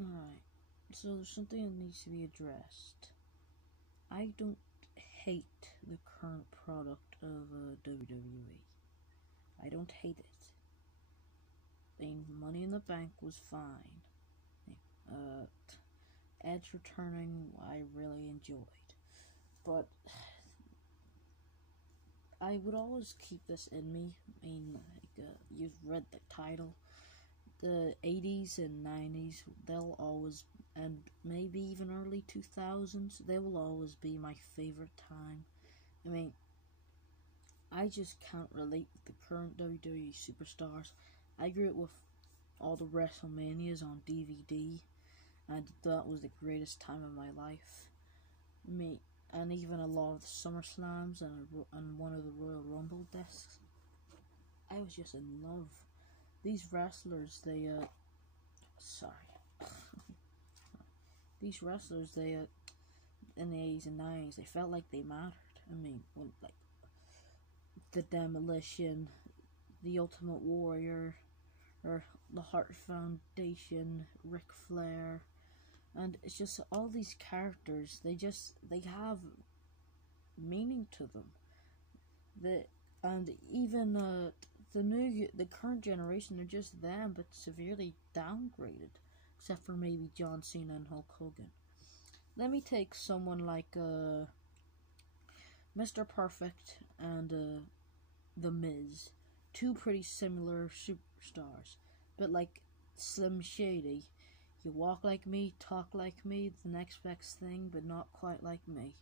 Alright, so there's something that needs to be addressed. I don't hate the current product of WWE. I don't hate it. I mean, Money in the Bank was fine. Edge returning, I really enjoyed. But I would always keep this in me. I mean, you've read the title. The 80s and 90s, they'll always, and maybe even early 2000s, they will always be my favorite time. I mean, I just can't relate with the current WWE superstars. I grew up with all the WrestleManias on DVD, and that was the greatest time of my life. And even a lot of the SummerSlams and one of the Royal Rumble discs. I was just in love. These wrestlers, these wrestlers, in the 80s and 90s, they felt like they mattered. I mean, like, the Demolition, the Ultimate Warrior, or the Hart Foundation, Ric Flair, and it's just all these characters, they have meaning to them. And even the current generation are just them, but severely downgraded, except for maybe John Cena and Hulk Hogan. Let me take someone like Mr. Perfect and The Miz, two pretty similar superstars, but like Slim Shady, you walk like me, talk like me, the next best thing, but not quite like me.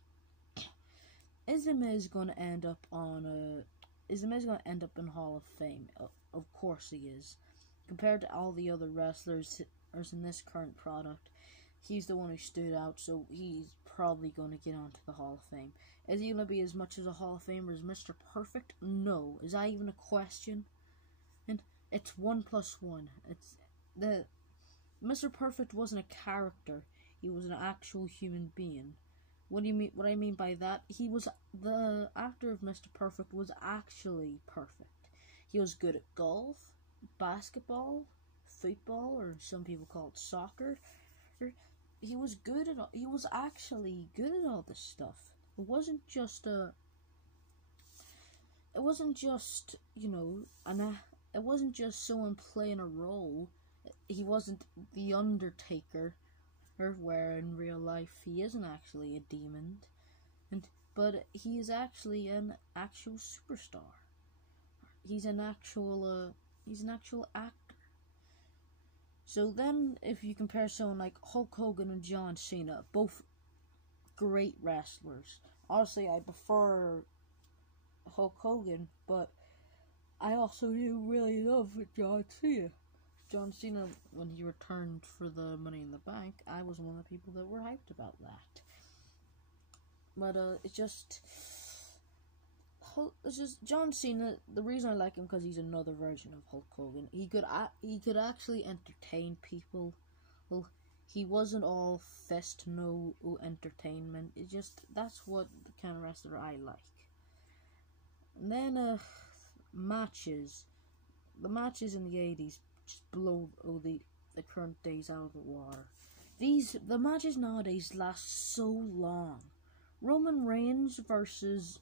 Is The Miz going to end up in Hall of Fame? Of course he is. Compared to all the other wrestlers in this current product, he's the one who stood out, so he's probably going to get onto the Hall of Fame. Is he going to be as much as a Hall of Famer as Mr. Perfect? No. Is that even a question? And it's 1 plus 1. Mr. Perfect wasn't a character. He was an actual human being. What do you mean? What I mean by that? The actor of Mr. Perfect was actually perfect. He was good at golf, basketball, football, or some people call it soccer. He was actually good at all this stuff. It wasn't just it wasn't just someone playing a role. He wasn't the Undertaker, where in real life he isn't actually a demon, but he is actually an actual superstar. He's an actual actor. So then, if you compare someone like Hulk Hogan and John Cena, both great wrestlers. Honestly, I prefer Hulk Hogan, but I also really love John Cena. John Cena, when he returned for the Money in the Bank, I was one of the people that were hyped about that. But it's just John Cena. The reason I like him because he's another version of Hulk Hogan. He could actually entertain people. Well, he wasn't all fist no entertainment. It's just that's what the kind of wrestler I like. And then matches. The matches in the 80s just blow the current days out of the water. The matches nowadays last so long. Roman Reigns versus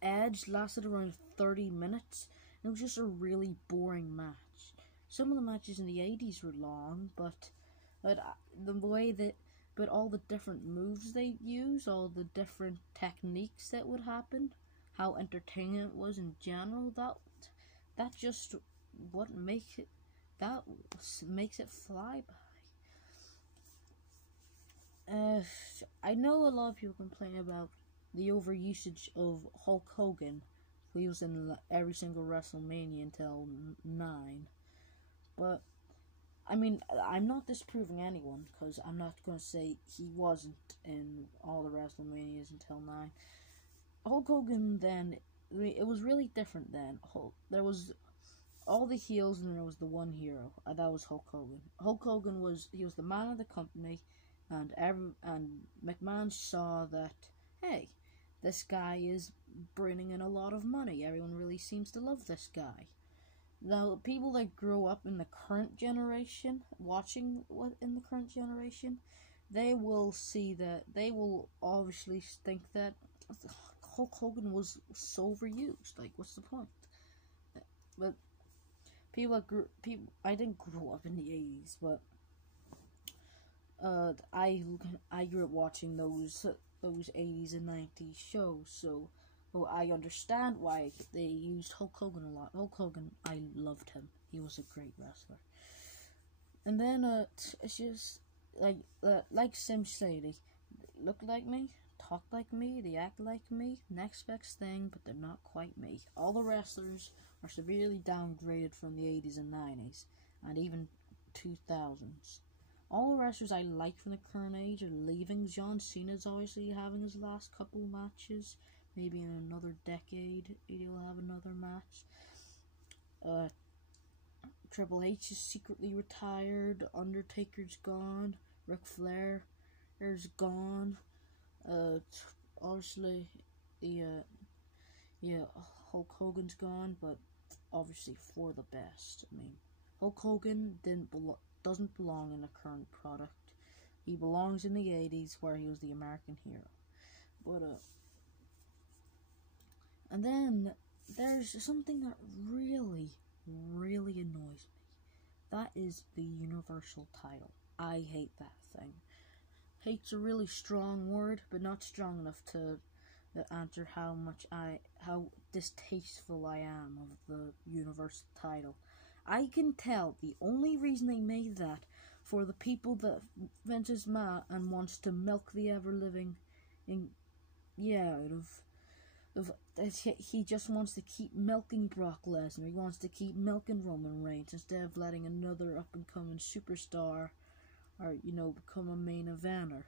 Edge lasted around 30 minutes. It was just a really boring match. Some of the matches in the 80s were long, but all the different moves they use, all the different techniques that would happen, how entertaining it was in general, that just what makes it fly by. I know a lot of people complain about the overusage of Hulk Hogan. He was in every single WrestleMania until 9. But, I mean, I'm not disproving anyone, because I'm not going to say he wasn't in all the WrestleManias until 9. Hulk Hogan then, it was really different then. There was all the heels and there was the one hero, and that was Hulk Hogan. Hulk Hogan was the man of the company, and McMahon saw that, hey, this guy is bringing in a lot of money. Everyone really seems to love this guy. Now, people that grow up in the current generation, watching what in the current generation, they will see that, they will obviously think that Hulk Hogan was so overused. Like, what's the point? But I didn't grow up in the 80s, but I grew up watching those 80s and 90s shows, so I understand why they used Hulk Hogan a lot. Hulk Hogan, I loved him. He was a great wrestler. And then it's just like Sim said, they look like me, talk like me, they act like me, next best thing, but they're not quite me. All the wrestlers are severely downgraded from the 80s and 90s, and even 2000s. All the wrestlers I like from the current age are leaving. John Cena's obviously having his last couple matches. Maybe in another decade he'll have another match. Triple H is secretly retired. Undertaker's gone. Ric Flair is gone. Obviously, Hulk Hogan's gone, but obviously for the best. I mean, Hulk Hogan doesn't belong in the current product. He belongs in the 80s where he was the American hero. But and then there's something that really, really annoys me. That is the Universal title. I hate that thing. Hate's a really strong word, but not strong enough to answer how distasteful I am of the Universal title. I can tell the only reason they made that for the people that Vince is mad and wants to milk the ever-living he just wants to keep milking Brock Lesnar. He wants to keep milking Roman Reigns instead of letting another up-and-coming superstar or, become a main eventer.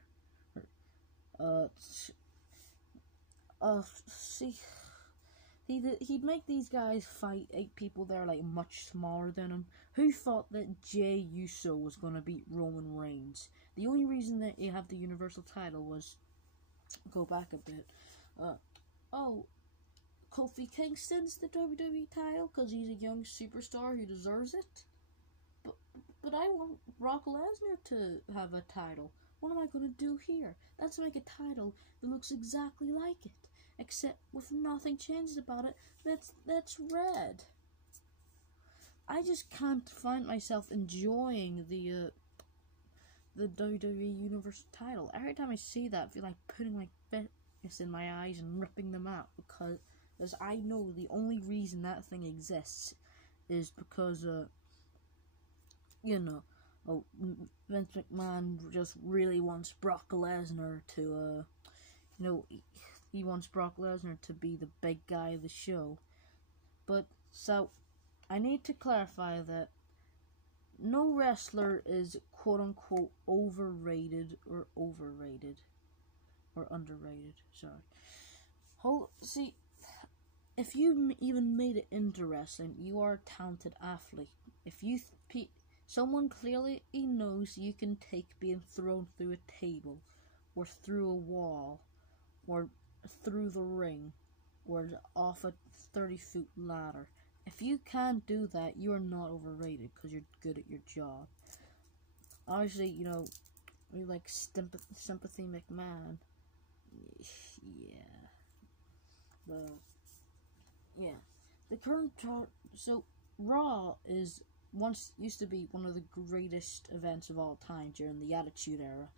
He'd make these guys fight 8 people that are, much smaller than him. Who thought that Jey Uso was going to beat Roman Reigns? The only reason that you have the Universal title was, go back a bit, Kofi Kingston's the WWE title because he's a young superstar who deserves it. But I want Brock Lesnar to have a title. What am I going to do here? Let's make a title that looks exactly like it, except with nothing changed about it. That's red. I just can't find myself enjoying the WWE Universal title. Every time I see that, I feel like putting my fists in my eyes and ripping them out because I know the only reason that thing exists is because Vince McMahon just really wants Brock Lesnar to he wants Brock Lesnar to be the big guy of the show. But so I need to clarify that no wrestler is quote unquote overrated or underrated. Sorry. See, if you even made it into wrestling, you are a talented athlete. If someone clearly knows you can take being thrown through a table, or through a wall, or through the ring, or off a 30-foot ladder. If you can't do that, you are not overrated because you're good at your job. Obviously, we like Sympathy McMahon. The current Raw used to be one of the greatest events of all time during the Attitude Era.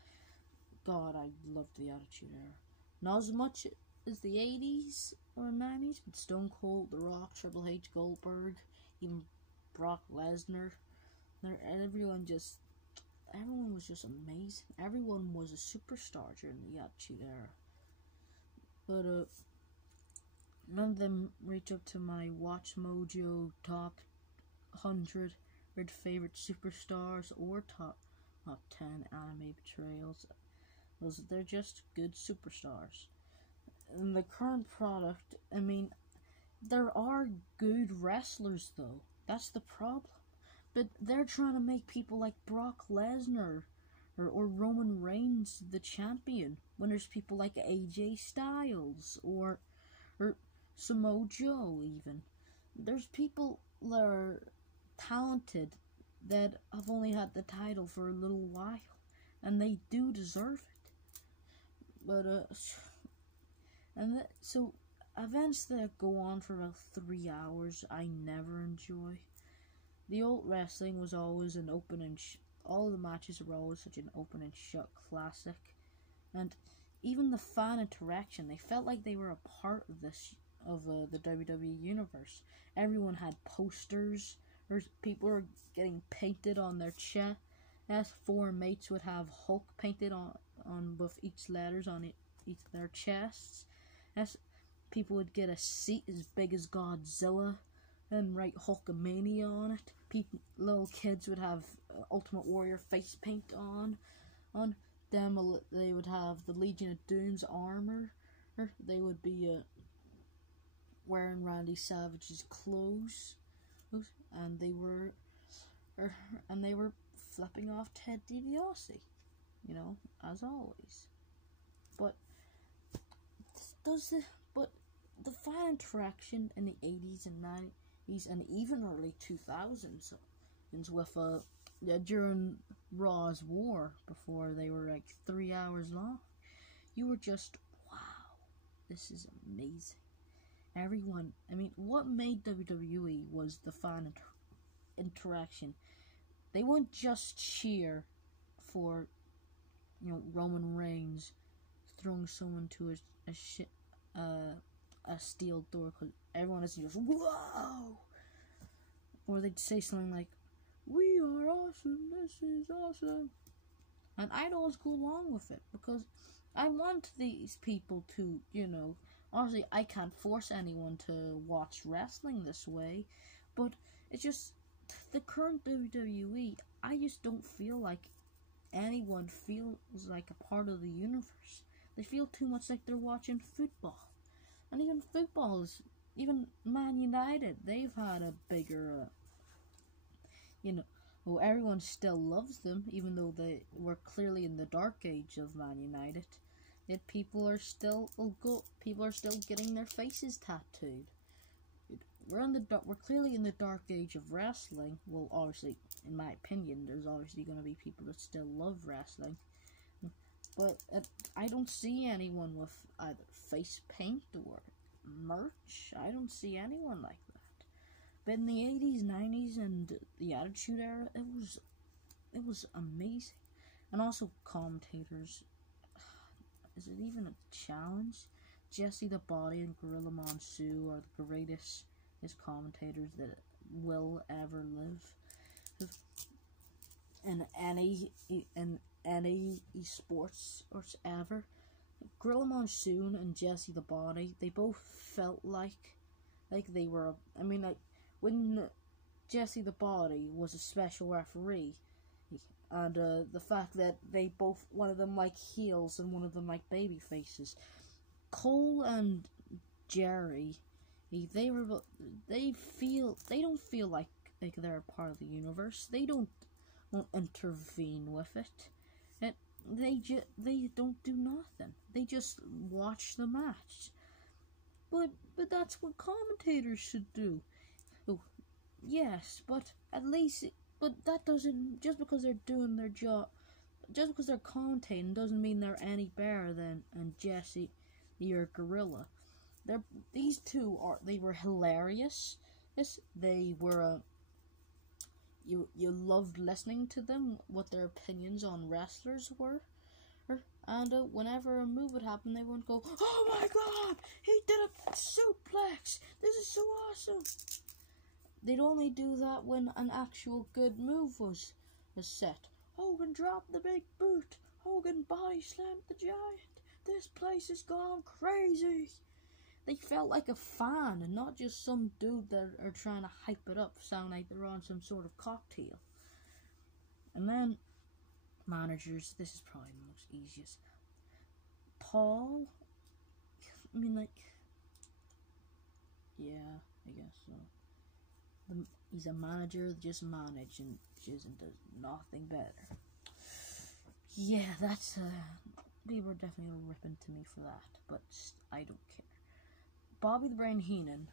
God, I loved the Attitude Era. Not as much as the 80s or 90s, but Stone Cold, The Rock, Triple H, Goldberg, even Brock Lesnar, everyone was just amazing. Everyone was a superstar during the Attitude Era. But none of them reach up to my Watch Mojo top 100 favorite superstars or top 10 anime betrayals. They're just good superstars. In the current product, I mean, there are good wrestlers though. That's the problem. But they're trying to make people like Brock Lesnar or Roman Reigns the champion when there's people like AJ Styles or Samoa Joe even. There's people are talented that have only had the title for a little while, and they do deserve it. But so events that go on for about 3 hours, I never enjoy. The old wrestling was always an open and all the matches were always such an open and shut classic, and even the fan interaction, they felt like they were a part of the WWE universe. Everyone had posters, or people were getting painted on their chest. As 4 mates would have Hulk painted on with each letters on each of their chests. As people would get a seat as big as Godzilla and write Hulkamania on it. Little kids would have Ultimate Warrior face paint on them. They would have the Legion of Doom's armor. They would be wearing Randy Savage's clothes, and they were flipping off Ted DiBiase, as always. But the fan interaction in the 80s and 90s and even early 2000s with during Raw's War, before they were like 3 hours long, you were just, wow, this is amazing. Everyone, what made WWE was the fan interaction. They wouldn't just cheer for, Roman Reigns throwing someone to a steel door, because everyone is just, whoa! Or they'd say something like, we are awesome, this is awesome. And I'd always go along with it, because I want these people to, obviously I can't force anyone to watch wrestling this way, but it's just, the current WWE, I just don't feel like anyone feels like a part of the universe. They feel too much like they're watching football. And even football even Man United, they've had a bigger, everyone still loves them, even though they were clearly in the dark age of Man United. Yet people are still getting their faces tattooed. We're clearly in the dark age of wrestling. Well, obviously, in my opinion, there's obviously going to be people that still love wrestling. But I don't see anyone with either face paint or merch. I don't see anyone like that. But in the 80s, 90s, and the Attitude Era, it was amazing. And also commentators. Is it even a challenge? Jesse the Body and Gorilla Monsoon are the greatest commentators that will ever live in any esports or ever. Gorilla Monsoon and Jesse the Body, they both felt like they were, when Jesse the Body was a special referee, and the fact that they both, one of them like heels and one of them like baby faces. Cole and Jerry, they don't feel like they're a part of the universe. They won't intervene with it. They don't do nothing. They just watch the match. But that's what commentators should do. Oh, yes, but at least, that doesn't, just because they're doing their job, just because they're commentating doesn't mean they're any better than Jesse or Gorilla. These two they were hilarious. Yes, they were. You loved listening to them, what their opinions on wrestlers were, and whenever a move would happen, they wouldn't go, "Oh my God, he did a suplex! This is so awesome!" They'd only do that when an actual good move was set. Hogan dropped the big boot. Hogan body slammed the giant. This place has gone crazy. They felt like a fan and not just some dude that are trying to hype it up, sound like they're on some sort of cocktail. And then, managers, this is probably the most easiest. Paul, yeah, I guess so. He's a manager that just managed and does nothing better. Yeah, that's, people are definitely ripping to me for that, but I don't care. Bobby the Brain Heenan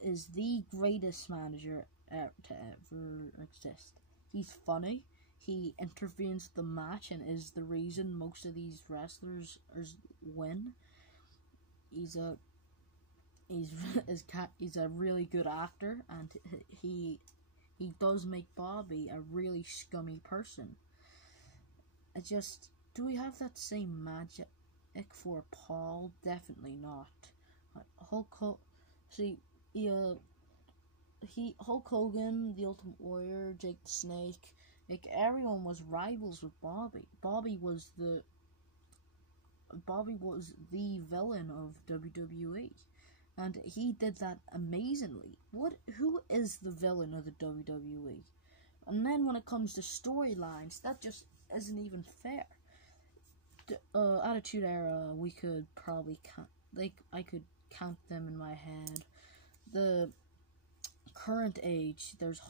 is the greatest manager to ever exist. He's funny. He intervenes the match and is the reason most of these wrestlers win. He's a really good actor, and he does make Bobby a really scummy person. Do we have that same magic for Paul? Definitely not. Hulk Hogan, the Ultimate Warrior, Jake the Snake, like everyone was rivals with Bobby. Bobby was the villain of WWE, and he did that amazingly. Who is the villain of the WWE? And then when it comes to storylines, that just isn't even fair. Attitude Era, we could probably count. I could count them in my head. The current age, there's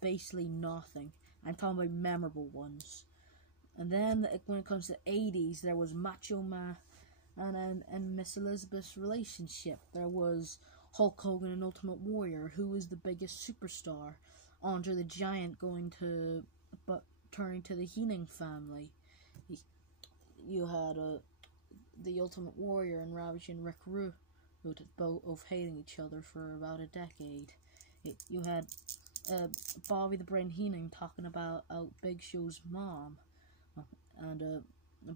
basically nothing. I'm talking about memorable ones. And then when it comes to 80s, there was Macho Man and Miss Elizabeth's relationship. There was Hulk Hogan and Ultimate Warrior, who was the biggest superstar. Andre the Giant turning to the Heenan family. You had the Ultimate Warrior and Ravishing Rick Rude, both hating each other for about a decade. You had Bobby the Brain Heenan talking about Big Show's mom and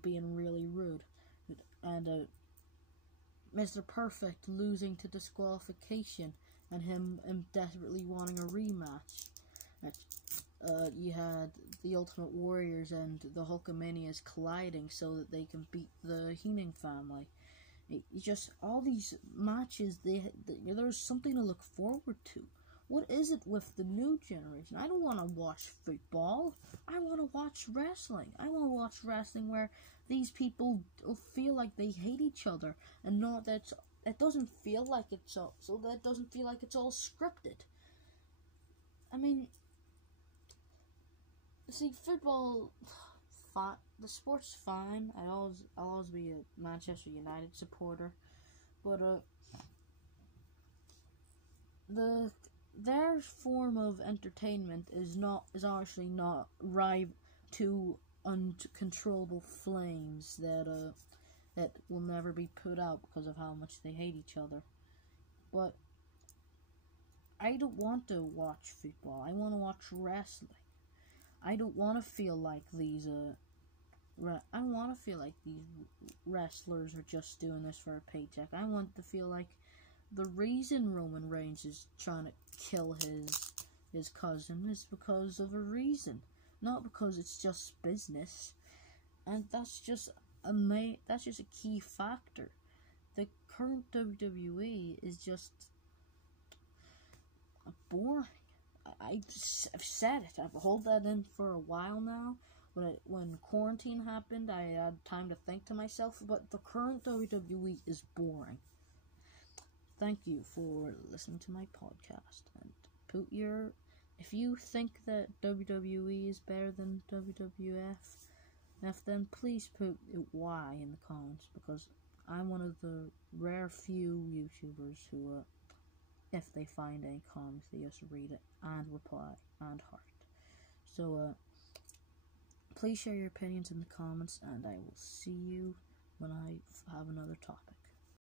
being really rude, and Mr. Perfect losing to disqualification and him desperately wanting a rematch. You had the Ultimate Warriors and the Hulkamanias colliding so that they can beat the Heenan family. All these matches, there's something to look forward to. What is it with the new generation? I don't want to watch football. I want to watch wrestling. I want to watch wrestling where these people feel like they hate each other, and not that it doesn't feel like it's all, so that it doesn't feel like it's all scripted. I mean, see, football, the sport's fine. I'll always be a Manchester United supporter, but their form of entertainment is actually not ripe to uncontrollable flames that will never be put out because of how much they hate each other. But I don't want to watch football. I want to watch wrestling. I don't want to feel like these wrestlers are just doing this for a paycheck. I want to feel like the reason Roman Reigns is trying to kill his cousin is because of a reason, not because it's just business. And that's just a key factor. The current WWE is just boring. I've said it. I've held that in for a while now. When quarantine happened, I had time to think to myself, but the current WWE is boring. Thank you for listening to my podcast, and if you think that WWE is better than WWF, then please put why in the comments, because I'm one of the rare few YouTubers who, if they find any comments, they just read it and reply and heart. So, please share your opinions in the comments, and I will see you when I have another topic.